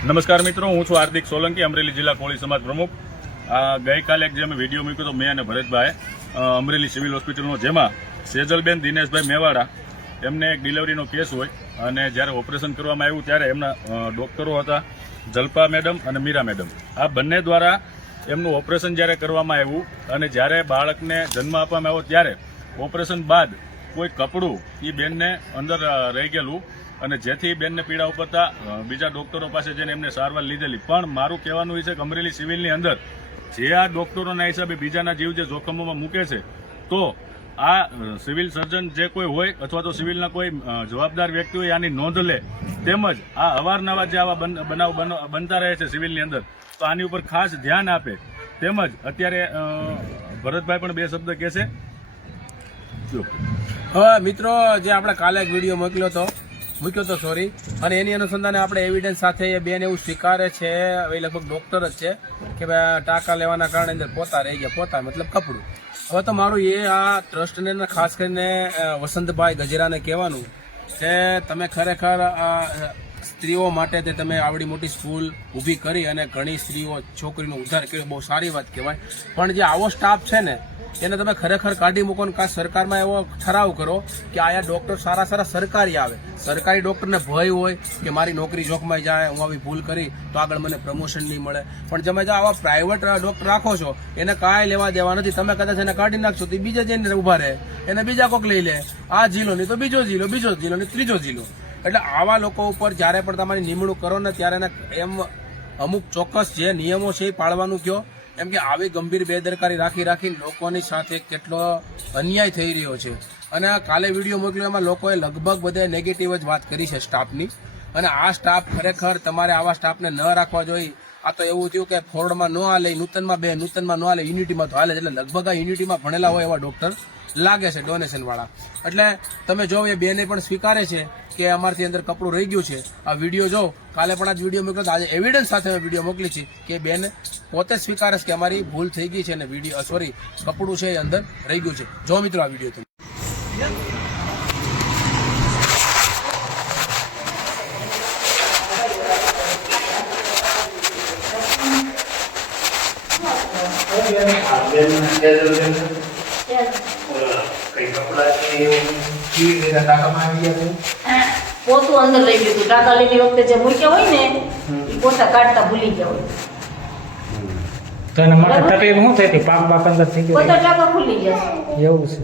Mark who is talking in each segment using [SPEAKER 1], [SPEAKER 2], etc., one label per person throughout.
[SPEAKER 1] નમસ્કાર મિત્રો, હું છું હાર્દિક સોલંકી, અમરેલી જિલ્લા કોળી સમાજ પ્રમુખ. ગઈકાલે જે અમે વીડિયો મૂક્યો હતો, મેં અને ભરતભાઈ અમરેલી સિવિલ હોસ્પિટલનો, જેમાં સેજલબેન દિનેશભાઈ મેવાડા, એમને એક ડિલિવરીનો કેસ હોય અને જ્યારે ઓપરેશન કરવામાં આવ્યું ત્યારે એમના ડૉક્ટરો હતા, જલ્પા મેડમ અને મીરા મેડમ. આ બંને દ્વારા એમનું ઓપરેશન જ્યારે કરવામાં આવ્યું અને જ્યારે બાળકને જન્મ આપવામાં આવ્યો ત્યારે ઓપરેશન બાદ કોઈ કપડું એ બેનને અંદર રહી ગયેલું અને જેથી બેનને પીડા ઉપડતા બીજા ડોક્ટરો પાસે જઈને એમને સારવાર લીધેલી. પણ મારું કહેવાનું એ છે કે અમરેલી સિવિલની અંદર જે આ ડોક્ટરોના હિસાબે બીજાના જીવ જે જોખમોમાં મૂકે છે, તો આ સિવિલ સર્જન જે કોઈ હોય અથવા તો સિવિલના કોઈ જવાબદાર વ્યક્તિ હોય આની નોંધ લે, તેમજ આ અવારનવાર જે આવા બન- બનાવ બનતા રહે છે સિવિલની અંદર, તો આની ઉપર ખાસ ધ્યાન આપે. તેમજ અત્યારે ભરતભાઈ પણ બે શબ્દ કહેશે. જો.
[SPEAKER 2] હવે મિત્રો, જે આપણે કાલે એક વીડિયો મોકલ્યો હતો મૂક્યો હતો સોરી અને એની અનુસંધાને આપણે એવિડન્સ સાથે એ બેન એવું સ્વીકારે છે એ લગભગ ડોક્ટર જ છે, કે ભાઈ ટાંકા લેવાના કારણે અંદર પોતા રહી ગયા, પોતા, મતલબ કપડું. હવે તો મારું એ આ ટ્રસ્ટને ખાસ કરીને વસંતભાઈ ગજેરાને કહેવાનું કે તમે ખરેખર આ સ્ત્રીઓ માટે તે તમે આવડી મોટી સ્કૂલ ઊભી કરી અને ઘણી સ્ત્રીઓ છોકરીનો ઉદ્ધાર કર્યો, બહુ સારી વાત કહેવાય. પણ જે આવો સ્ટાફ છે ને એને તમે ખરેખર કાઢી મૂકો ને કાં સરકારમાં એવો ઠરાવ કરો કે આયા ડૉક્ટર સારા સારા સરકારી આવે. સરકારી ડૉક્ટરને ભય હોય કે મારી નોકરી જોખમાઈ જાય, હું આવી ભૂલ કરી, તો આગળ મને પ્રમોશન નહીં મળે. પણ તમે જો આવા પ્રાઇવેટ ડૉક્ટર રાખો છો, એને કાંઈ લેવા દેવા નથી. તમે કદાચ એને કાઢી નાખશો તો બીજા જઈને ઊભા રહે. એને બીજા કોક લઈ લે. આ જિલ્લો નહીં તો બીજો જિલ્લો બીજો જિલ્લો નહીં ત્રીજો જિલ્લો એટલે આવા લોકો ઉપર જ્યારે પણ તમારી નિમણૂક કરો ને ત્યારે એમ અમુક ચોક્કસ જે નિયમો છે એ પાળવાનું કયો. એમ કે આવી ગંભીર બેદરકારી રાખી રાખી લોકોની સાથે કેટલો અન્યાય થઈ રહ્યો છે. અને આ કાલે વીડિયો મોકલ્યો, એમાં લોકોએ લગભગ બધે નેગેટિવ જ વાત કરી છે સ્ટાફની અને આ સ્ટાફ ખરેખર તમારે આવા સ્ટાફને ન રાખવા જોઈએ. આ તો એવું થયું કે ફોર્ડમાં ન હાલે, નૂતનમાં બે, નૂતનમાં ન હાલે યુનિટીમાં તો હાલે એટલે લગભગ આ યુનિટીમાં ભણેલા હોય એવા ડોક્ટર લાગે છે ડોનેશન વાળા. એટલે તમે જો એ બેને પણ સ્વીકારે છે કે અમારથી અંદર કપડું રહી ગયું છે. આ વીડિયો જો કાલે પણ આ વીડિયો મોકલ્યો આજે એવિડન્સ સાથે વીડિયો મોકલી છે કે બેન પોતે જ સ્વીકારે છે કે અમારી ભૂલ થઈ ગઈ છે અને વીડિયો સોરી કપડું છે એ અંદર રહી ગયું છે. જો મિત્રો આ વીડિયો તમે
[SPEAKER 3] પોતું અંદર લઈ ગયું હતું. ટાકા લેતી વખતે જે મૂક્યા હોય ને એ પોતા કાઢતા ભૂલી ગયા હોય.
[SPEAKER 4] તો એના માટે તકલીફ શું થઈ હતી? પાક બાક અંદર થઈ
[SPEAKER 3] ગયો
[SPEAKER 4] ગયો
[SPEAKER 3] ટાકા ભૂલી ગયા.
[SPEAKER 4] એવું છે.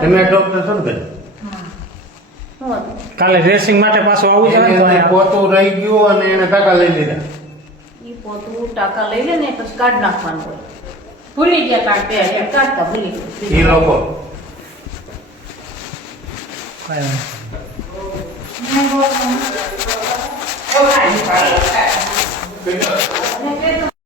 [SPEAKER 5] તમે ડોક્ટર છો
[SPEAKER 3] શું હતું?
[SPEAKER 4] કાલે રેસિંગ માટે પાછું આવું છે
[SPEAKER 5] પોતું રહી ગયું અને એને ટાકા લઈ લીધા.
[SPEAKER 3] એ પોતું ટાકા લઈ લે ને પછી કાઢ નાખવાનું હોય. ભૂલી ગયા કાઢતે એમ કાઢતા ભૂલી
[SPEAKER 5] એ
[SPEAKER 3] ગયા
[SPEAKER 5] લોકો.
[SPEAKER 4] કાંઈ વાંધો નહીં.